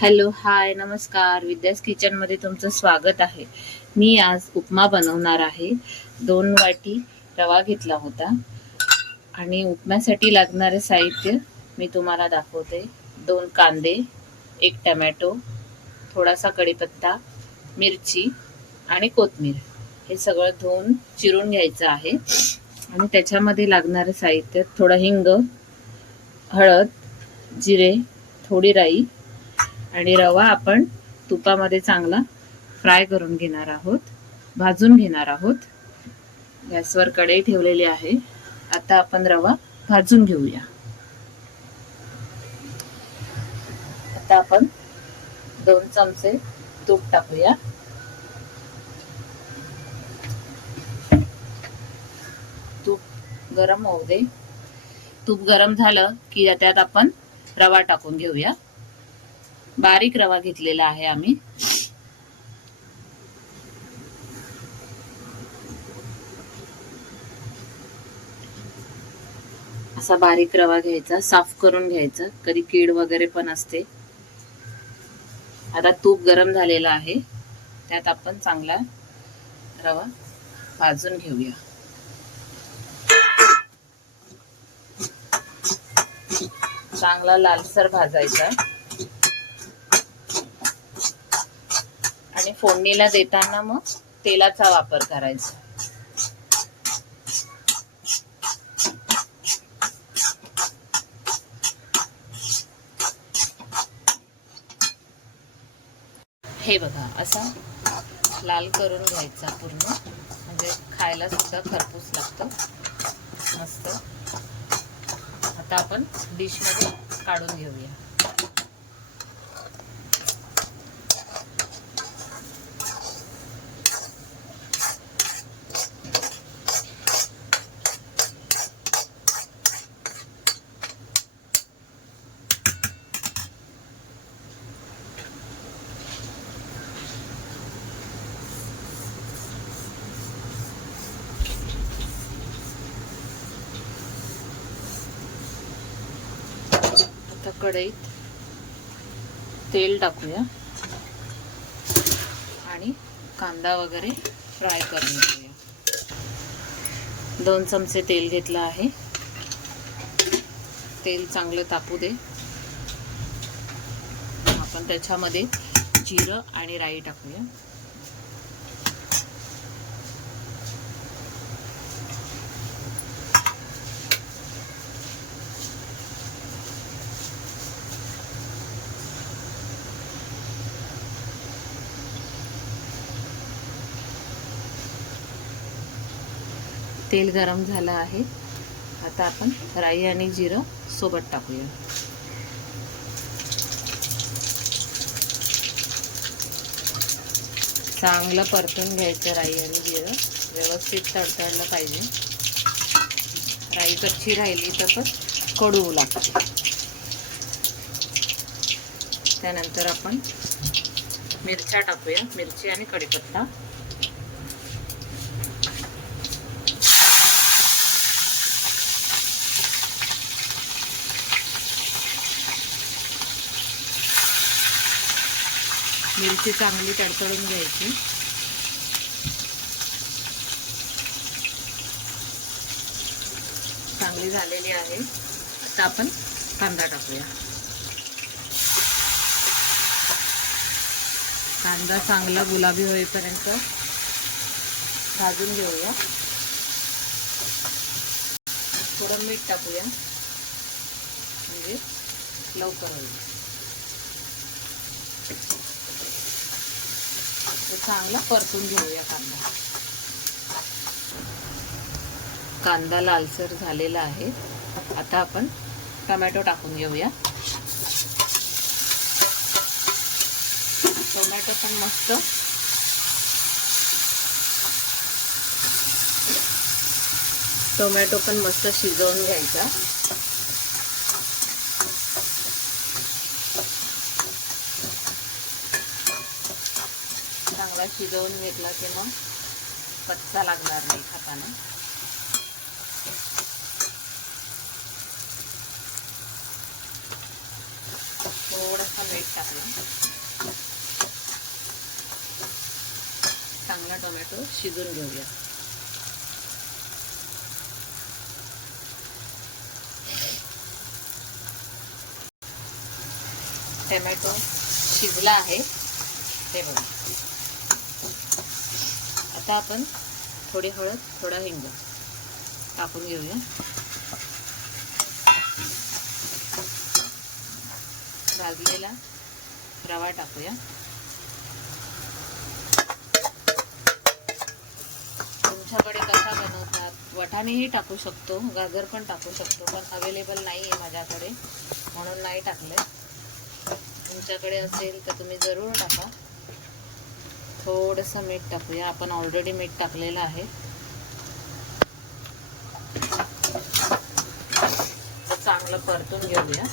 Hello, हाय, नमस्कार. विद्यास किचनमध्ये तुमचं स्वागत आहे. मी आज उपमा बनवणार आहे. 2 वाटी रवा घेतला होता आणि उपम्यासाठी लागणारे साहित्य मी तुम्हाला दाखवते. 2 कांदे, 1 टमॅटो, थोडासा कढीपत्ता, मिरची आणि कोथिंबीर. हे सगळं धुवून चिरून घ्यायचं आहे आणि त्याच्यामध्ये लागणारे साहित्य थोडं हिंग, हळद, जिरे, थोडी राई आणि रवा आपण तुपामध्ये चांगला फ्राय करून घेणार आहोत, भाजून घेणार आहोत. गॅसवर कढई ठेवलेली आहे. आता आपण रवा भाजून घेऊया. आता आपण 2 चमचे तूप टाकूया. तूप गरम होऊ दे. तूप गरम झालं की त्यात आपण रवा टाकून घेऊया. बारीक रवा घेतलेला आहे आम्ही. असा बारीक रवा घ्यायचा, साफ करून घ्यायचा, कधी कीड वगैरे पण असते. आता तूप गरम झालेलं आहे, त्यात आपण चांगला रवा भाजून घेऊया. चांगला लालसर भाजायचा आणि फोडणीला देताना मग तेलाचा वापर करायचा. हे बघा, असा लाल करून घ्यायचा पूर्ण, म्हणजे खायला सुद्धा खरपूस लागतं मस्त. आता आपण डिश मध्ये काढून घेऊया. आता कढईत तेल टाकूया आणि कांदा वगैरे फ्राय करून घेऊया. 2 चमचे तेल घेतलं आहे. तेल चांगलं तापू दे. आपण त्याच्यामध्ये जिरं आणि राई टाकूया. तेल गरम झालं आहे. आता आपण राई आणि जिरं सोबत टाकूया. चांगलं परतून घ्यायचं. राई आणि जिरं व्यवस्थित तडतडलं पाहिजे. राई कच्ची राहिली तर पण कडू लागते. त्यानंतर आपण मिरच्या टाकूया, मिरची आणि कढीपत्ता. मिरची चांगली तडतडून घ्यायची. चांगली झालेली आहे. आता आपण कांदा टाकूया. कांदा चांगला गुलाबी होईपर्यंत भाजून घेऊया. थोडं मीठ टाकूया, म्हणजे लवकर होईल. चांगला परतून घेऊया कांदा. कांदा लालसर झालेला आहे. आता आपण टोमॅटो टाकून घेऊया. टोमॅटो पण मस्त शिजवून घ्यायचा. चांगला शिजवून घेतला की मग कच्चा लागणार नाही खाताना. थोडासा मीठ टाकला. चांगला टोमॅटो शिजून घेऊया. टोमॅटो शिजला आहे हे बघा. आता आपण थोडी हळद, थोडा हिंग टाकून घेऊया. भाजलेला रवा टाकूया. तुमच्याकडे कसा बनवतात, वाटाणेही टाकू शकतो, गाजर पण टाकू शकतो, पण अवेलेबल नाही आहे माझ्याकडे म्हणून नाही टाकले. तुमच्याकडे असेल तर तुम्ही जरूर टाका. थोडंसं मीठ टाकूया. आपण ऑलरेडी मीठ टाकलेलं आहे. चांगलं परतून घेऊया.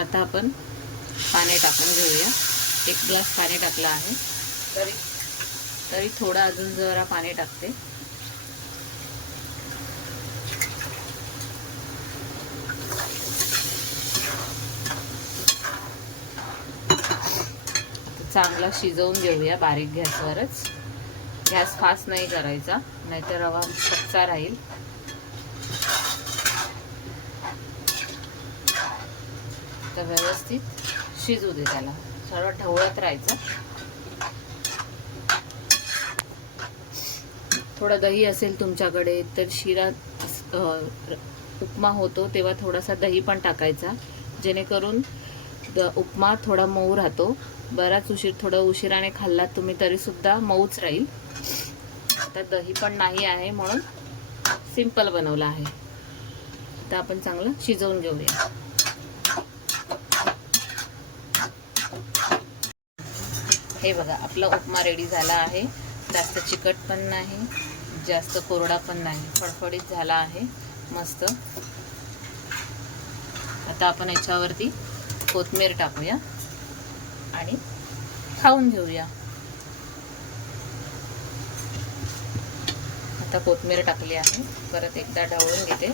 आता आपण पाणी टाकून घेऊया. 1 ग्लास पाणी टाकलं आहे. तरी थोडं अजून जरा पाणी टाकते. चांगला शिजवून घेऊया बारीक गॅसवरच. गॅस फास्ट नाही करायचा, नाहीतर रवा कच्चा राहील. तर व्यवस्थित शिजू दे त्याला. सर्व ढवळत राहायचं. थोडं दही असेल तुमच्याकडे तर शिरा उपमा होतो तेव्हा थोडासा दही पण टाकायचा, जेणेकरून उपमा थोडा मऊ राहतो. बराच थोडं उशिराने खाल्लात तुम्ही तरी सुद्धा मऊच राहील. आता दही पण नाही आहे म्हणून सिंपल बनवलं आहे. आता आपण चांगलं शिजवून घेऊया. हे बघा, आपला उपमा रेडी झाला आहे. जास्त चिकट पण नाही, जास्त कोरडा पण नाही, फडफडीत झाला आहे मस्त. आता आपण याच्यावरती कोथिंबीर टाकूया आणि खाऊन घेऊया. आता कोथिंबीर टाकली आहे. परत एकदा ढवळून घेते.